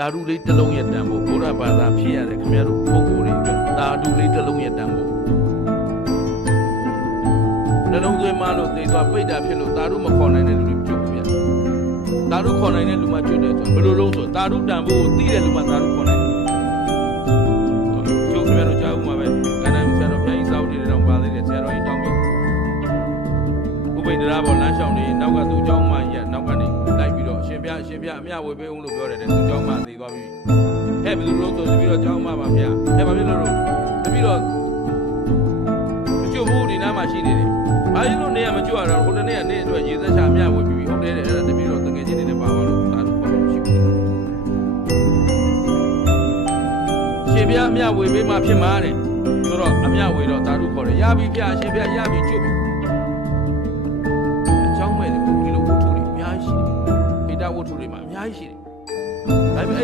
တာရုလေးတစ်လုံးရဲ့တန်ဖို့ဘုရားဘာသာဖြစ်ရတဲ့ခင်ဗျားတို့ပုဂ္ဂိုလ်တွေအတွက်တာရုလေးတစ်လုံးရဲ့တန်ဖို့နှလုံးသွင်းမလို့သိသွားပိတ်တာဖြစ်လို့တာရုမခေါ်နိုင်တဲ့လူတွေပြုတ်ပြတာရုခေါ်နိုင်တဲ့လူမှကျွတ်တယ်ဆိုဘယ်လိုလုံးဆိုတာရုတန်ဖို့ကိုသိတဲ့လူမှတာရုခေါ်နိုင်တယ်ကျုပ်ခင်ဗျားတို့ကြားဦးမှာပဲကန္တန်ဆရာတော်ဘုရားကြီးစောင့်နေတဲ့တော့ပါသေးတယ်ဆရာတော်ကြီးတောင်းပြီဥပိ္ပဒရာပေါ်လမ်းလျှောက်နေနောက်ကသူ့เจ้าမကြီးကနောက်ကနေလိုက်ပြီးတော့အရှင်ပြအမြဝေပေးအောင်လို့ပြောတယ်သူ့เจ้าမသိသွားပြီဟဲ့ဘယ်သူလို့ဆိုပြီးတော့เจ้าမပါဗျာဟဲ့ဘာဖြစ်လို့တော့တပြီးတော့မကျွတ်ဘူးဒီနားမှာရှိနေတယ်ဘာလို့လို့နေရမကျွတ်ရတော့ဟိုတနေ့ကနေအတွက်ရေသက်ချာအမြဝေပြီးဟုတ်တယ်အဲ့ဒါတပြီးတော့တကယ်ချင်းနေနဲ့ပါသွားလို့ဒါတို့ခေါ်လို့ရှိဘူးရှင်ပြအမြဝေပေးမှဖြစ်မှာတဲ့ဆိုတော့အမြဝေတော့ဒါတို့ခေါ်တယ်ရပြီဗျာရှင်ပြရပြီကျွတ်ပြီဝတ္ထုတွေအများကြီးရှိတယ်။ဣဒဝတ္ထုတွေမှာအများကြီးရှိတယ်။ဒါပေမဲ့